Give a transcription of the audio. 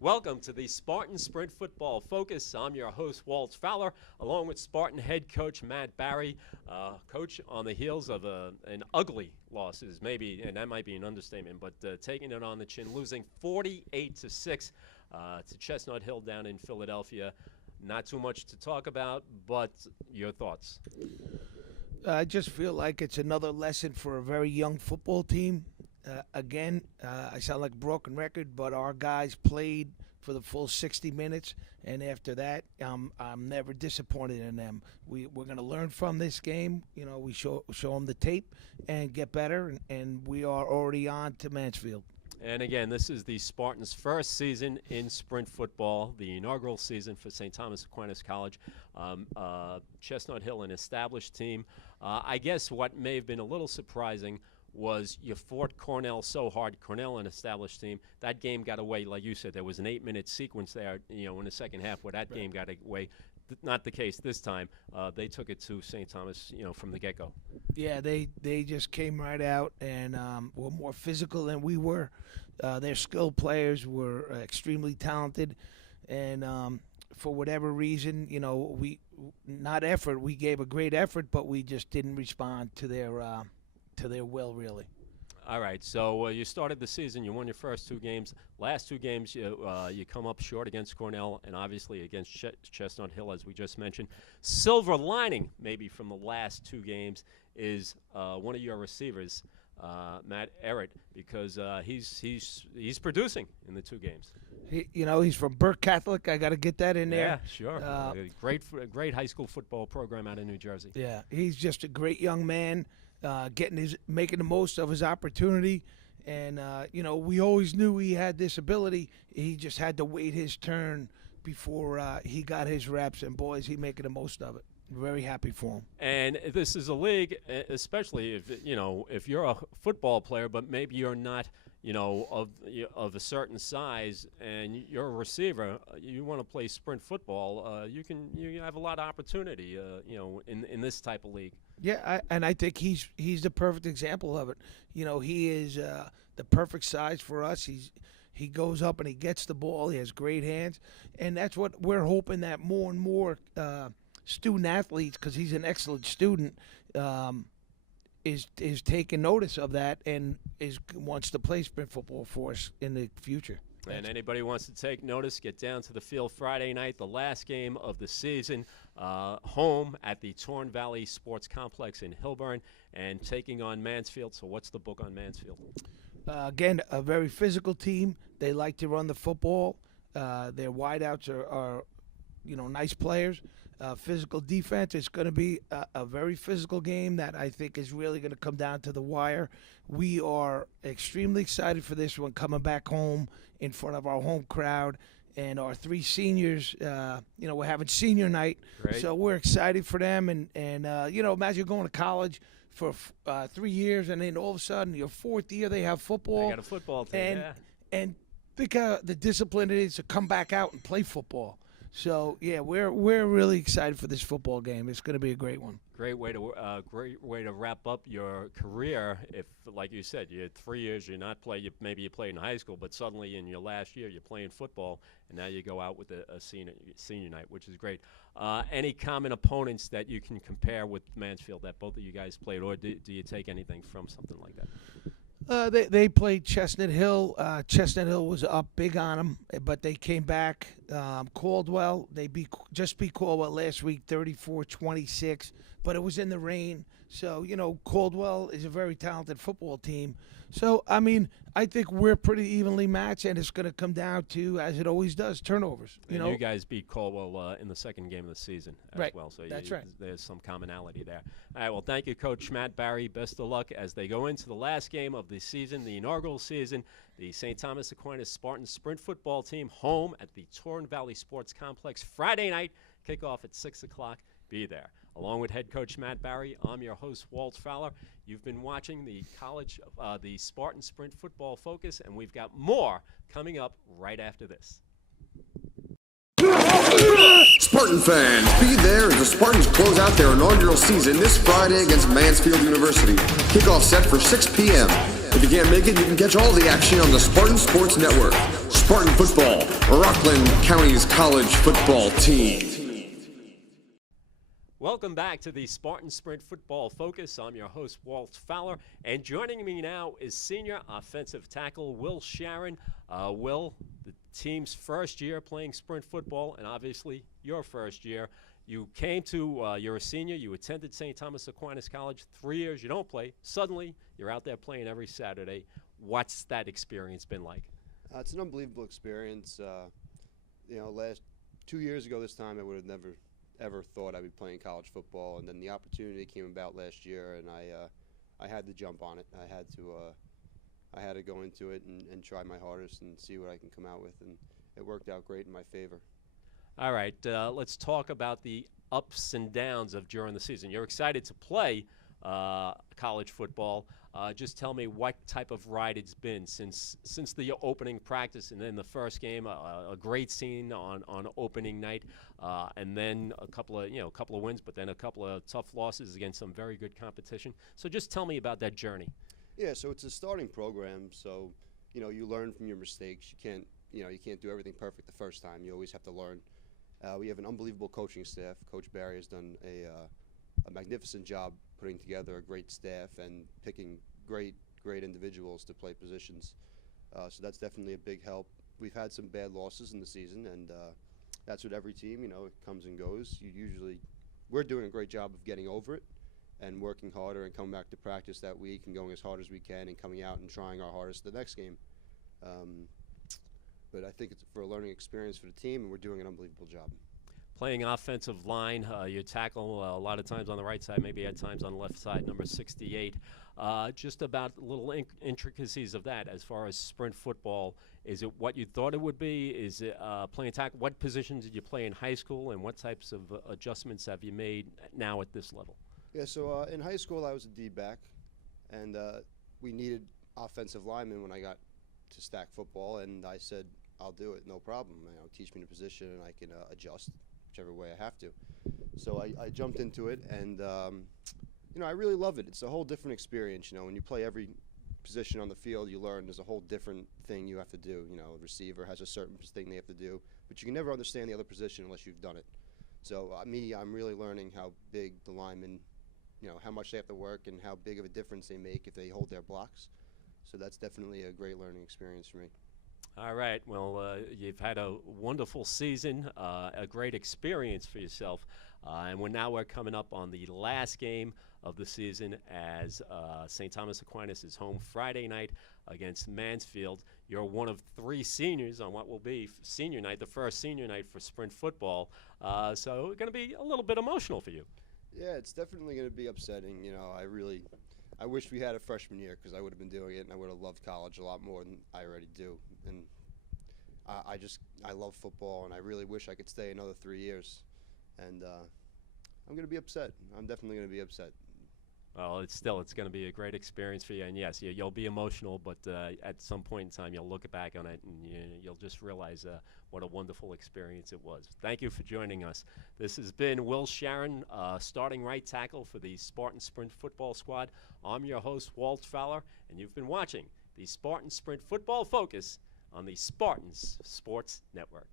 Welcome to the Spartan Sprint Football Focus. I'm your host, Walt Fowler, along with Spartan head coach Matt Barry. Coach, on the heels of an ugly losses, maybe, and that might be an understatement, but taking it on the chin, losing 48-6 to Chestnut Hill down in Philadelphia. Not too much to talk about, but your thoughts? I just feel like it's another lesson for a very young football team. Again, I sound like a broken record, but our guys played for the full 60 minutes, and after that, I'm never disappointed in them. We're going to learn from this game. You know, we show them the tape and get better, and we are already on to Mansfield. And again, this is the Spartans' first season in sprint football, the inaugural season for St. Thomas Aquinas College. Chestnut Hill, an established team. I guess what may have been a little surprising was you fought Cornell so hard. Cornell, an established team. That game got away, like you said. There was an 8-minute sequence there, in the second half where that game got away. Not the case this time. They took it to St. Thomas, from the get-go. Yeah, they just came right out and were more physical than we were. Their skilled players were extremely talented, and for whatever reason, we gave a great effort, but we just didn't respond to their will, really. All right, so you started the season. You won your first two games. Last two games, you come up short against Cornell and obviously against Chestnut Hill, as we just mentioned. Silver lining, maybe, from the last two games is one of your receivers, Matt Errett, because he's producing in the two games. He's from Burke Catholic. I got to get that in there. Yeah, sure. Great high school football program out of New Jersey. Yeah, he's just a great young man. Making the most of his opportunity, and we always knew he had this ability. He just had to wait his turn before he got his reps, and boys, he's making the most of it. Very happy for him. And this is a league, especially if you're a football player, but maybe you're not, of a certain size, and you're a receiver, you want to play sprint football. You have a lot of opportunity, in this type of league. Yeah, I think he's the perfect example of it. He is the perfect size for us. He goes up and he gets the ball. He has great hands, and that's what we're hoping that more and more student athletes, because he's an excellent student, is taking notice of that and wants to play sprint football for us in the future. And anybody wants to take notice, get down to the field Friday night, the last game of the season, home at the Torn Valley Sports Complex in Hilburn, and taking on Mansfield. So what's the book on Mansfield? Again, a very physical team. They like to run the football. Their wideouts are nice players. Physical defense. It's going to be a very physical game that I think is really going to come down to the wire. We are extremely excited for this one, coming back home in front of our home crowd and our three seniors. We're having senior night, Great. So we're excited for them. And imagine going to college for 3 years, and then all of a sudden, your fourth year, they have football. They got a football team, and think of the discipline it is to come back out and play football. So yeah, we're really excited for this football game. It's going to be a great one. Great way to wrap up your career. If, like you said, you had 3 years, maybe you played in high school, but suddenly in your last year you're playing football, and now you go out with a senior night, which is great. Any common opponents that you can compare with Mansfield that both of you guys played, or do you take anything from something like that? They played Chestnut Hill. Chestnut Hill was up big on them, but they came back. Caldwell, they beat Caldwell last week, 34-26, but it was in the rain. So, Caldwell is a very talented football team. So, I think we're pretty evenly matched, and it's going to come down to, as it always does, turnovers. You guys beat Caldwell in the second game of the season as well. So that's right. There's some commonality there. All right, well, thank you, Coach Matt Barry. Best of luck as they go into the last game of the season, the inaugural season. The St. Thomas Aquinas Spartan Sprint Football Team home at the Torn Valley Sports Complex Friday night. Kickoff at 6 o'clock. Be there. Along with head coach Matt Barry, I'm your host, Walt Fowler. You've been watching the the Spartan Sprint Football Focus, and we've got more coming up right after this. Spartan fans, be there as the Spartans close out their inaugural season this Friday against Mansfield University. Kickoff set for 6 p.m. If you can't make it, you can catch all the action on the Spartan Sports Network. Spartan football, Rockland County's college football team. Welcome back to the Spartan Sprint Football Focus. I'm your host, Walt Fowler, and joining me now is senior offensive tackle Will Sharon. Will, the team's first year playing sprint football, and obviously your first year. You came to, you're a senior, you attended St. Thomas Aquinas College, 3 years, you don't play. Suddenly, you're out there playing every Saturday. What's that experience been like? It's an unbelievable experience. 2 years ago this time, I would have never, ever thought I'd be playing college football, and then the opportunity came about last year, and I had to jump on it. I had to go into it and try my hardest and see what I can come out with, and it worked out great in my favor. All right, let's talk about the ups and downs of during the season. You're excited to play college football. Just tell me what type of ride it's been since the opening practice, and then the first game, a great scene on opening night, and then a couple of wins, but then a couple of tough losses against some very good competition. So just tell me about that journey. Yeah, so it's a starting program, so you learn from your mistakes. You can't do everything perfect the first time. You always have to learn. We have an unbelievable coaching staff. Coach Barry has done a magnificent job putting together a great staff and picking great individuals to play positions. So that's definitely a big help. We've had some bad losses in the season, and that's what every team, it comes and goes. We're doing a great job of getting over it and working harder and coming back to practice that week and going as hard as we can and coming out and trying our hardest the next game. But I think it's for a learning experience for the team, and we're doing an unbelievable job. Playing offensive line, you tackle a lot of times on the right side, maybe at times on the left side, number 68. Just about little intricacies of that as far as sprint football. Is it what you thought it would be? Is it playing tackle? What positions did you play in high school, and what types of adjustments have you made now at this level? Yeah, so in high school I was a D-back, and we needed offensive linemen when I got to stack football, and I said, I'll do it, no problem. Teach me the position, and I can adjust whichever way I have to. So I jumped into it, and I really love it. It's a whole different experience. When you play every position on the field, you learn there's a whole different thing you have to do. A receiver has a certain thing they have to do, but you can never understand the other position unless you've done it. So I'm really learning how big the linemen, how much they have to work and how big of a difference they make if they hold their blocks. So that's definitely a great learning experience for me. All right. Well, you've had a wonderful season, a great experience for yourself, and we're coming up on the last game of the season as St. Thomas Aquinas is home Friday night against Mansfield. You're one of 3 seniors on what will be senior night, the first senior night for sprint football. So it's going to be a little bit emotional for you. Yeah, it's definitely going to be upsetting. I wish we had a freshman year because I would have been doing it, and I would have loved college a lot more than I already do. And I love football, and I really wish I could stay another 3 years. And I'm going to be upset. I'm definitely going to be upset. Well, it's going to be a great experience for you, and yes, you'll be emotional, but at some point in time, you'll look back on it, and you'll just realize what a wonderful experience it was. Thank you for joining us. This has been Will Sharon, starting right tackle for the Spartan Sprint Football Squad. I'm your host, Walt Fowler, and you've been watching the Spartan Sprint Football Focus on the Spartans Sports Network.